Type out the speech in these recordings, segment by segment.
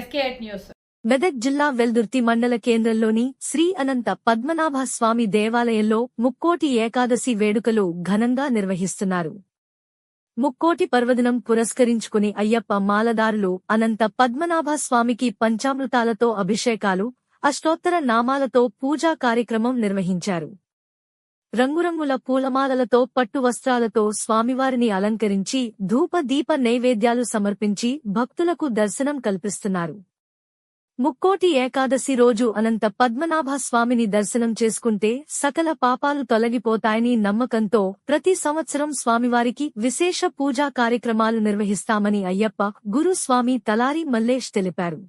Fake news. Medak జిల్లా వెల్దుర్తి మండల కేంద్రంలోని శ్రీ అనంత పద్మనాభ స్వామి దేవాలయంలో ముక్కోటి ఏకాదశి వేడుకలు ఘనంగా నిర్వహిస్తున్నారు. ముక్కోటి పర్వదినం పురస్కరించుకుని అయ్యప్ప మాలదారులు అనంత పద్మనాభ స్వామికి పంచామృతాలతో అభిషేకాలు అష్టోత్తర నామాలతో పూజా కార్యక్రమం నిర్వహించారు. రంగురంగుల పూలమాలలతో పట్టు వస్త్రాలతో స్వామివారిని అలంకరించి ధూప దీప నైవేద్యాలు సమర్పించి భక్తులకు దర్శనం కల్పిస్తున్నారు. ముక్కోటి ఏకాదశి రోజు అనంత పద్మనాభ స్వామిని దర్శనం చేసుకుంటే సకల పాపాలు తొలగిపోతాయని నమ్మకంతో ప్రతి సంవత్సరం స్వామివారికి విశేష పూజా కార్యక్రమాలు నిర్వహిస్తామని అయ్యప్ప గురుస్వామి తలారి మల్లేష్ తెలిపారు.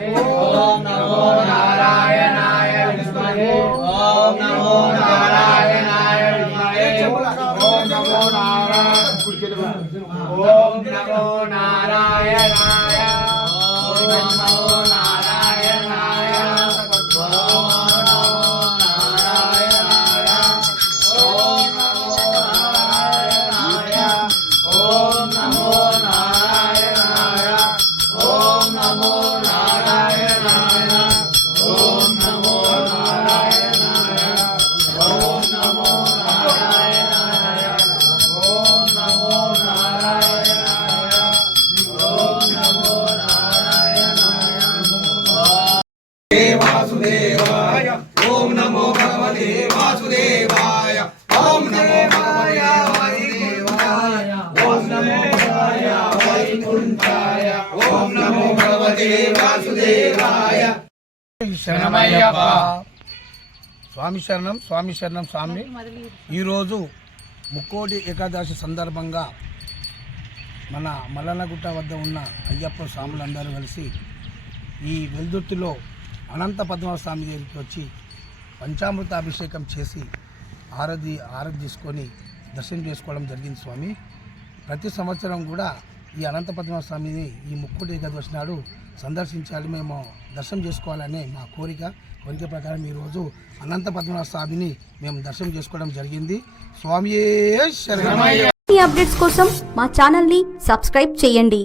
ఓం నమో నారాయణాయ విద్మహే ఓం నమో నారాయణాయ విద్మహే ఓం నమో నారాయణ ఓం నమో నారాయణాయ ఓం నమో వాసుదేవాయ ఓం నమో భగవతే వాసుదేవాయ ఓం నమో భగవతే వాసుదేవాయ ఓం నమో భగవయ వైకుంఠాయ ఓం నమో భగవతే వాసుదేవాయ. శరణమయ్యప్ప. స్వామి శరణం స్వామి శరణం స్వామి. ఈరోజు ముక్కోటి ఏకాదశి సందర్భంగా మన మల్లన్నగుట్ట వద్ద ఉన్న అయ్యప్ప స్వాములందరూ కలిసి ఈ వెల్దుర్తిలో అనంత పద్మనాభ స్వామి దగ్గరికి వచ్చి పంచామృత అభిషేకం చేసి ఆరది ఆరతి తీసుకొని దర్శనం చేసుకోవడం జరిగింది స్వామి. ప్రతి సంవత్సరం కూడా ఈ అనంత పద్మనాభ స్వామిని ఈ ముక్కుటి ఏకాదశి నాడు సందర్శించాలి మేము దర్శనం చేసుకోవాలనే మా కోరిక. కోరిక ప్రకారం ఈరోజు అనంత పద్మనాభ స్వామిని మేము దర్శనం చేసుకోవడం జరిగింది. స్వామి అప్డేట్స్ కోసం మా ఛానల్ని సబ్స్క్రైబ్ చేయండి.